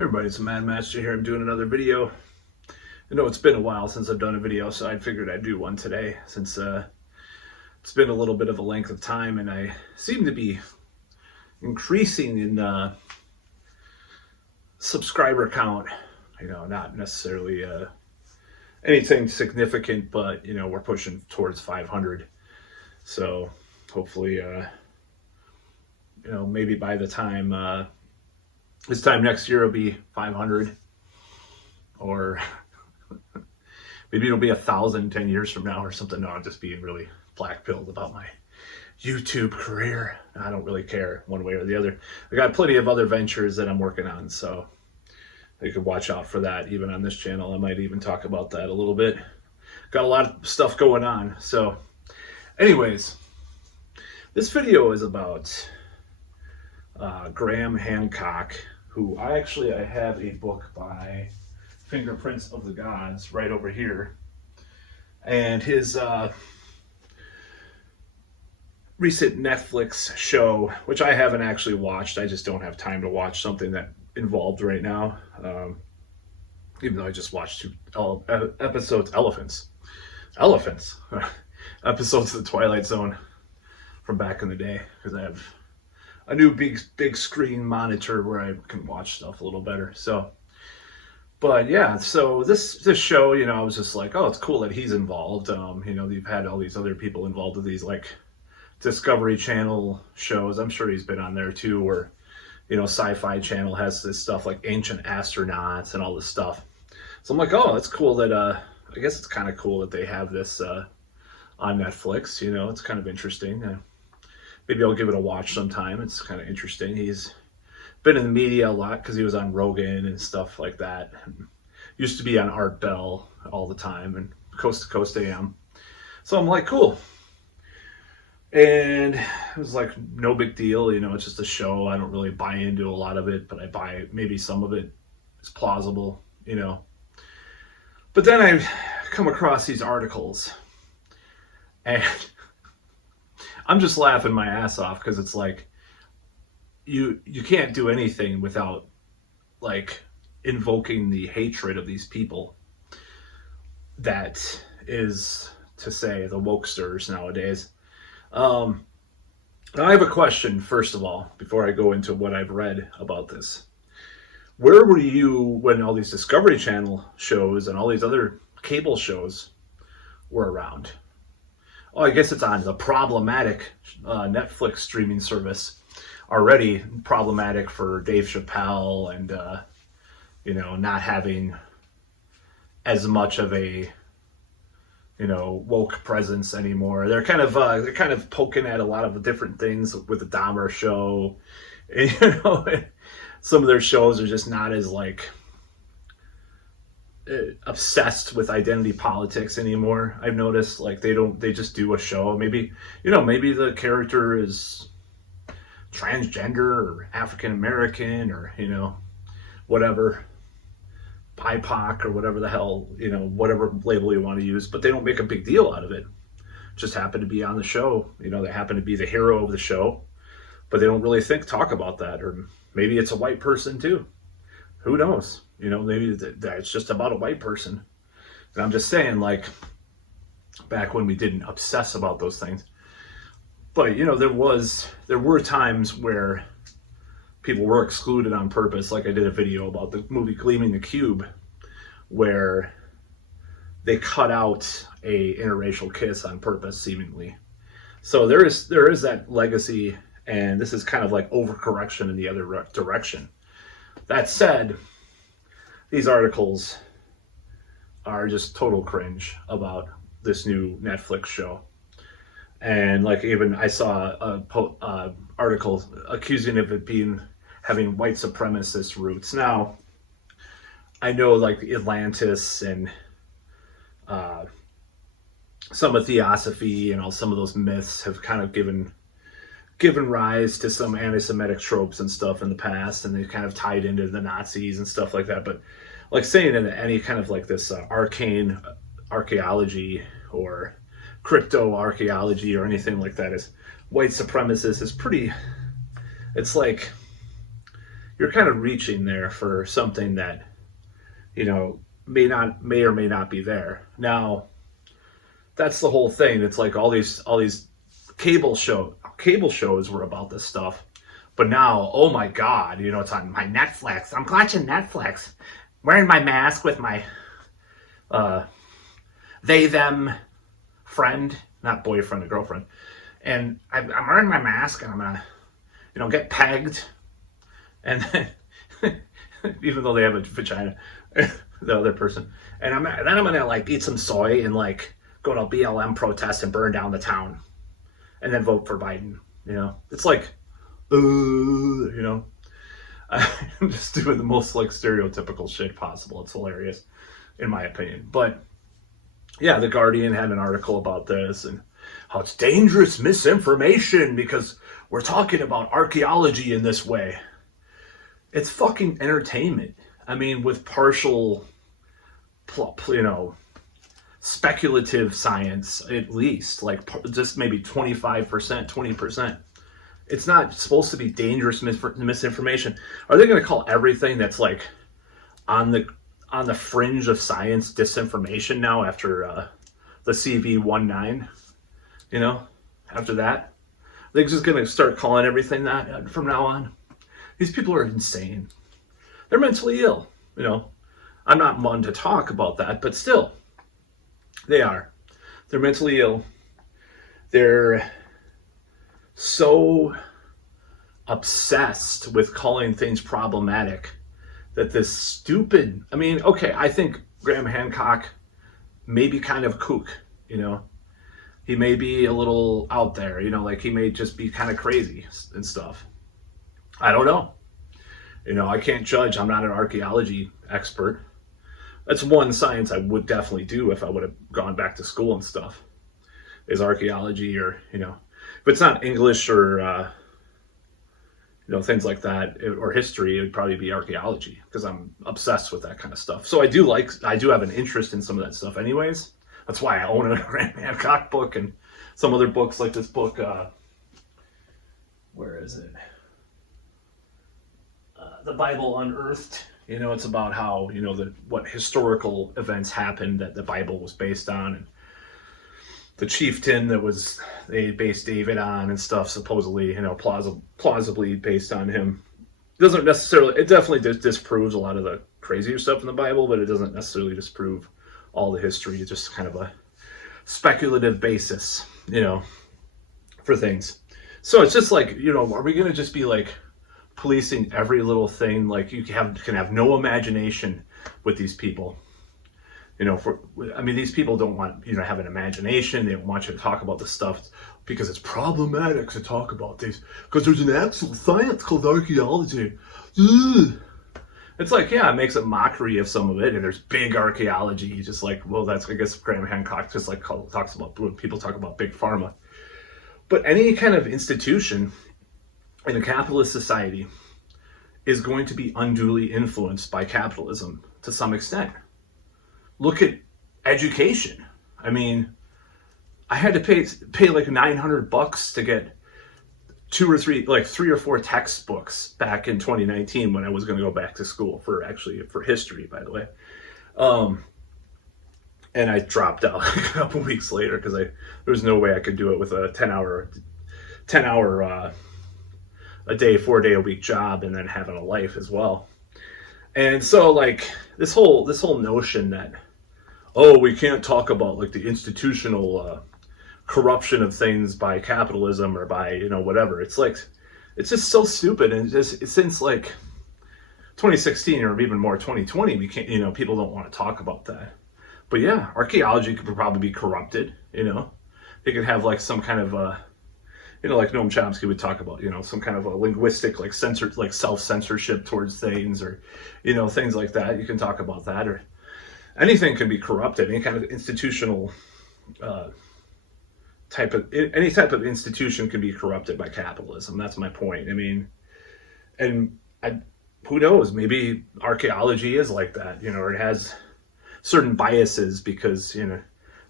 Everybody, it's Mad Master here. I'm doing another video. I know it's been a while since I've done a video, so I figured I'd do one today since it's been a little bit of a length of time and I seem to be increasing in subscriber count. You know, not necessarily anything significant, but you know, we're pushing towards 500. So hopefully, you know, maybe by the time this time next year it'll be 500, or maybe it'll be 1,000 10 years from now or something. No, I'm just being really black-pilled about my YouTube career. I don't really care one way or the other. I got plenty of other ventures that I'm working on, so you could watch out for that. Even on this channel, I might even talk about that a little bit. Got a lot of stuff going on. So anyways, this video is about Graham Hancock, who I have a book by Fingerprints of the Gods right over here, and his recent Netflix show, which I haven't actually watched. I just don't have time to watch something that involved right now, even though I just watched 2 episodes. Elephants episodes of the Twilight Zone from back in the day, because I have a new big screen monitor where I can watch stuff a little better. So, but yeah, so this show, you know, I was just like, oh, it's cool that he's involved. You know, you've had all these other people involved with these like Discovery Channel shows. I'm sure he's been on there too, or you know, Sci-Fi Channel has this stuff like Ancient Astronauts and all this stuff. So I'm like, oh, it's cool that I guess it's kind of cool that they have this on Netflix. You know, it's kind of interesting. Maybe I'll give it a watch sometime. It's kind of interesting. He's been in the media a lot because he was on Rogan and stuff like that. Used to be on Art Bell all the time and Coast to Coast AM. So I'm like, cool. And it was like, no big deal. You know, it's just a show. I don't really buy into a lot of it, but I buy maybe some of it is plausible, you know. But then I come across these articles and I'm just laughing my ass off, because it's like you can't do anything without like invoking the hatred of these people. That is to say, the wokesters nowadays. Now I have a question, first of all, before I go into what I've read about this. Where were you when all these Discovery Channel shows and all these other cable shows were around? Oh, I guess it's on the problematic Netflix streaming service. Already problematic for Dave Chappelle and, you know, not having as much of a, you know, woke presence anymore. They're kind of poking at a lot of the different things with the Dahmer show. And, you know, some of their shows are just not as like obsessed with identity politics anymore. I've noticed, like, they just do a show. Maybe, you know, maybe the character is transgender or African American, or, you know, whatever, BIPOC or whatever the hell, you know, whatever label you want to use, but they don't make a big deal out of it. Just happen to be on the show. You know, they happen to be the hero of the show, but they don't really talk about that. Or maybe it's a white person too. Who knows? You know, maybe it's just about a white person. And I'm just saying, like, back when we didn't obsess about those things. But, you know, there were times where people were excluded on purpose. Like, I did a video about the movie Gleaming the Cube, where they cut out a interracial kiss on purpose, seemingly. So there is that legacy, and this is kind of like overcorrection in the other direction. That said, these articles are just total cringe about this new Netflix show. And like, even I saw a article accusing of it having white supremacist roots. Now, I know like Atlantis and some of Theosophy and all some of those myths have kind of given rise to some anti-Semitic tropes and stuff in the past, and they kind of tied into the Nazis and stuff like that. But like, saying in any kind of like this arcane archaeology or crypto archaeology or anything like that is white supremacist is pretty, it's like, you're kind of reaching there for something that, you know, may or may not be there. Now, that's the whole thing. It's like all these cable shows were about this stuff. But now, oh my God, you know, it's on my Netflix. I'm watching Netflix, wearing my mask with my they them friend, not boyfriend or girlfriend, and I'm wearing my mask, and I'm gonna, you know, get pegged, and then, even though they have a vagina, the other person, and then I'm gonna like eat some soy and like go to a BLM protest and burn down the town, and then vote for Biden. You know, it's like, you know, I'm just doing the most like stereotypical shit possible. It's hilarious, in my opinion. But yeah, The Guardian had an article about this and how it's dangerous misinformation because we're talking about archaeology in this way. It's fucking entertainment. I mean, with partial, you know, speculative science, at least, like just maybe 25%, 20%. It's not supposed to be dangerous misinformation. Are they going to call everything that's like on the fringe of science disinformation now after the CV19? You know, after that, they're just going to start calling everything that from now on. These people are insane. They're mentally ill. You know, I'm not one to talk about that, but still, they are. They're mentally ill. They're so obsessed with calling things problematic that this stupid, I mean, okay, I think Graham Hancock may be kind of kook, you know. He may be a little out there, you know, like he may just be kind of crazy and stuff. I don't know. You know, I can't judge. I'm not an archaeology expert. That's one science I would definitely do if I would have gone back to school and stuff, is archaeology, or, you know, if it's not English or, you know, things like that, or history, it would probably be archaeology, because I'm obsessed with that kind of stuff. So I do have an interest in some of that stuff anyways. That's why I own a Graham Hancock book and some other books like this book, where is it? The Bible Unearthed. You know, it's about how, you know, what historical events happened that the Bible was based on, and the chieftain that they based David on and stuff, supposedly, you know, plausibly based on him. It definitely disproves a lot of the crazier stuff in the Bible, but it doesn't necessarily disprove all the history. It's just kind of a speculative basis, you know, for things. So it's just like, you know, are we going to just be like policing every little thing? Like, you can have no imagination with these people. You know, these people don't want you to have an imagination. They don't want you to talk about this stuff because it's problematic to talk about these, because there's an actual science called archaeology. Ugh. It's like, yeah, it makes a mockery of some of it, and there's big archaeology. Just like, well, that's, I guess, Graham Hancock just like talks about when people talk about big pharma. But any kind of institution in a capitalist society is going to be unduly influenced by capitalism to some extent. Look at education. I mean, I had to pay like $900 to get three or four textbooks back in 2019 when I was going to go back to school for history, by the way. And I dropped out a couple weeks later because there was no way I could do it with a 10 hour a day, 4 day a week job, and then having a life as well. And so, like, this whole notion that, oh, we can't talk about like the institutional corruption of things by capitalism or by, you know, whatever. It's like, it's just so stupid. And since like 2016 or even more 2020, we can't, you know, people don't want to talk about that. But yeah, archaeology could probably be corrupted. You know, they could have like some kind of you know, like Noam Chomsky would talk about, you know, some kind of a linguistic, like self-censorship towards things, or, you know, things like that. You can talk about that, or anything can be corrupted. Any kind of institutional any type of institution can be corrupted by capitalism. That's my point. I mean, who knows? Maybe archaeology is like that, you know, or it has certain biases because, you know,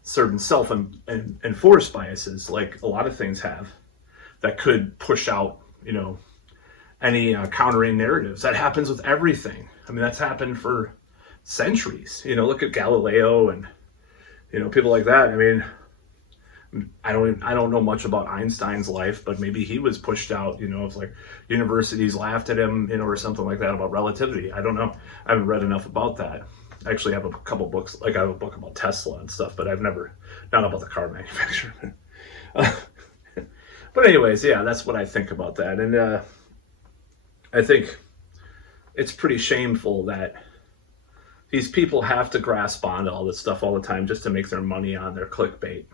certain self-enforced biases, like a lot of things have, that could push out, you know, countering narratives. That happens with everything. I mean, that's happened for centuries. You know, look at Galileo and, you know, people like that. I mean, I don't know much about Einstein's life, but maybe he was pushed out, you know, if like universities laughed at him, you know, or something like that about relativity. I don't know. I haven't read enough about that. I actually have a couple books, like I have a book about Tesla and stuff, but I've never, not about the car manufacturer. But anyways, yeah, that's what I think about that. And I think it's pretty shameful that these people have to grasp onto all this stuff all the time just to make their money on their clickbait.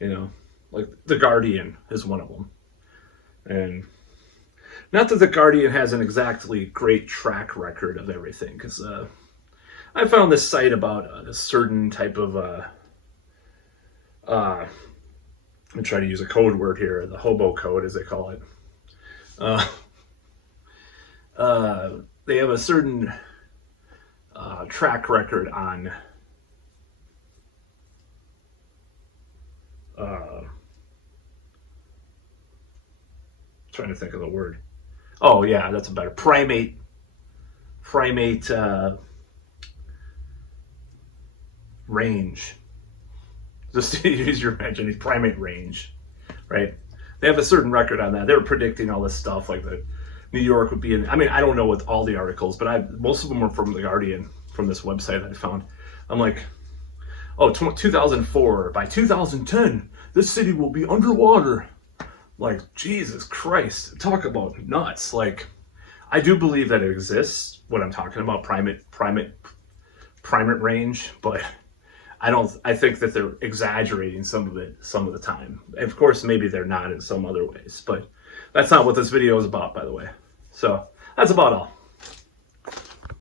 You know, like The Guardian is one of them. And not that The Guardian has an exactly great track record of everything, because I found this site about a certain type of, I'm trying to use a code word here, the hobo code as they call it. They have a certain track record on trying to think of the word. Oh yeah, that's a better primate range. Just use your imagination, primate range, right? They have a certain record on that. They were predicting all this stuff, like that New York would be in. I mean, I don't know with all the articles, but most of them were from The Guardian, from this website that I found. I'm like, oh, 2004, by 2010, this city will be underwater. Like, Jesus Christ, talk about nuts. Like, I do believe that it exists, what I'm talking about, primate range, but I think that they're exaggerating some of it some of the time. Of course, maybe they're not in some other ways, but that's not what this video is about, by the way. So that's about all.